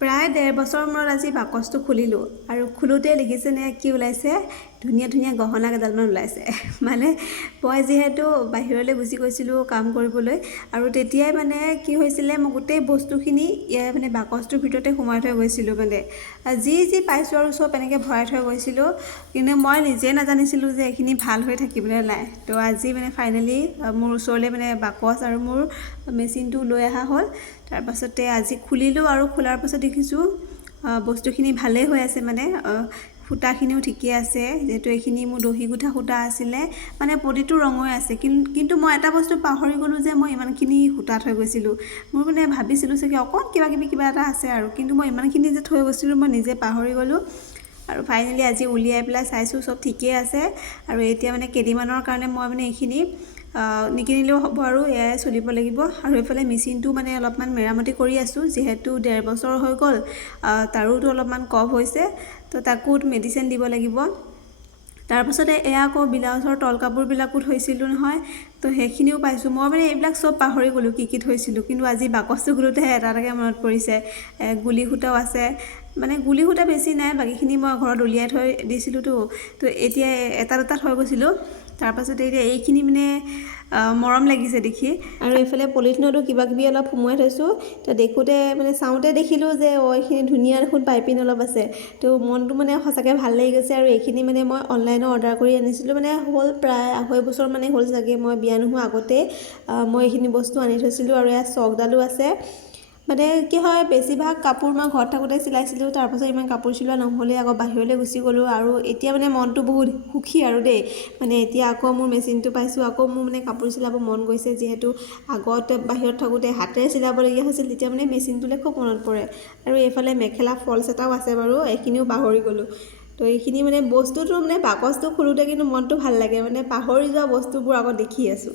প্ৰায় 1.5 বছৰ মূৰত আজি বাকচটো খুলিলোঁ আৰু খোলোতে দেখিছেনে কি ওলাইছে ধুনীয়া ধুনীয়া গহনা কেইডালমান ওলাইছে মানে মই যিহেতু বাহিৰলৈ গুচি গৈছিলোঁ কাম কৰিবলৈ আৰু তেতিয়াই মানে কি হৈছিলে মই গোটেই বস্তুখিনি মানে বাকচটোৰ ভিতৰতে সোমাই থৈ গৈছিলোঁ মানে যি পাইছোঁ আৰু চব এনেকৈ ভৰাই থৈ গৈছিলোঁ কিন্তু মই নিজে নাজানিছিলোঁ যে এইখিনি ভাল হৈ থাকিবলৈ নাই তো আজি মানে ফাইনেলি মোৰ ওচৰলৈ মানে বাকচ আৰু মোৰ মেচিনটো লৈ অহা হ'ল তাৰ পাছতে আজি খুলিলোঁ আৰু খোলাৰ পাছত দেখিছোঁ বস্তুখিনি ভালেই হৈ আছে মানে সূতাখিনিও ঠিকে আছে যেহেতু এইখিনি মোৰ দহি গুঠা সূতা আছিলে মানে প্ৰতিটো ৰঙৰে আছে কিন্তু মই এটা বস্তু পাহৰি গ'লোঁ যে মই ইমানখিনি সূতা থৈ গৈছিলোঁ মোৰ মানে ভাবিছিলোঁ চাগে অকণ কিবা এটা আছে আৰু কিন্তু মই ইমানখিনি যে থৈ গৈছিলোঁ মই নিজে পাহৰি গ'লোঁ আৰু ফাইনেলি আজি উলিয়াই পেলাই চাইছোঁ চব ঠিকেই আছে আৰু এতিয়া মানে কেইদিনমানৰ কাৰণে মই মানে এইখিনি নিকিনিলেও হ'ব আৰু এয়াই চলিব লাগিব আৰু এইফালে মেচিনটো মানে অলপমান মেৰামতি কৰি আছোঁ যিহেতু 1.5 বছৰ হৈ গ'ল তাৰোতো অলপমান কফ হৈছে তো তাকো মেডিচিন দিব লাগিব তাৰপাছতে এয়া আকৌ ব্লাউজৰ তল কাপোৰবিলাকো থৈছিলোঁ নহয় তো সেইখিনিও পাইছোঁ মই মানে এইবিলাক চব পাহৰি গ'লোঁ কি থৈছিলোঁ কিন্তু আজি বাকচটো খোলোতেহে এটা মনত পৰিছে গুলি সূতাও আছে মানে গুলি সূতা বেছি নাই বাকীখিনি মই ঘৰত উলিয়াই থৈ দিছিলোঁতো তো এতিয়া এটা দুটা থৈ গৈছিলোঁ তাৰপাছতে এতিয়া এইখিনি মানে মৰম লাগিছে দেখি আৰু এইফালে পলিথিনতো কিবাকিবি অলপ সোমোৱাই থৈছোঁ তো দেখোঁতে মানে চাওঁতে দেখিলোঁ যে এইখিনি ধুনীয়া দেখোন পাইপিং অলপ আছে তো মনটো মানে সঁচাকৈ ভাল লাগি গৈছে আৰু এইখিনি মানে মই অনলাইনত অৰ্ডাৰ কৰি আনিছিলোঁ মানে হ'ল প্ৰায় 2.5 বছৰ মানে হ'ল চাগে মই বিয়া নোহোৱা আগতে মই এইখিনি বস্তু আনি থৈছিলোঁ আৰু ইয়াত চকডালো আছে মানে কি হয় বেছিভাগ কাপোৰ মই ঘৰত থাকোঁতে চিলাইছিলোঁ তাৰপাছত ইমান কাপোৰ চিলোৱা নহ'লে আকৌ বাহিৰলৈ গুচি গ'লোঁ আৰু এতিয়া মানে মনটো বহুত সুখী আৰু দেই মানে এতিয়া আকৌ মোৰ মেচিনটো পাইছোঁ আকৌ মোৰ মানে কাপোৰ চিলাব মন গৈছে যিহেতু আগতে বাহিৰত থাকোঁতে হাতেৰে চিলাবলগীয়া হৈছিল তেতিয়া মানে মেচিনটোলৈ খুব মনত পৰে আৰু এইফালে মেখেলা ফলছ এটাও আছে বাৰু এইখিনিও পাহৰি গ'লোঁ তো এইখিনি মানে বস্তুটো মানে বাকচটো খোলোতে কিন্তু মনটো ভাল লাগে মানে পাহৰি যোৱা বস্তুবোৰ আকৌ দেখি আছোঁ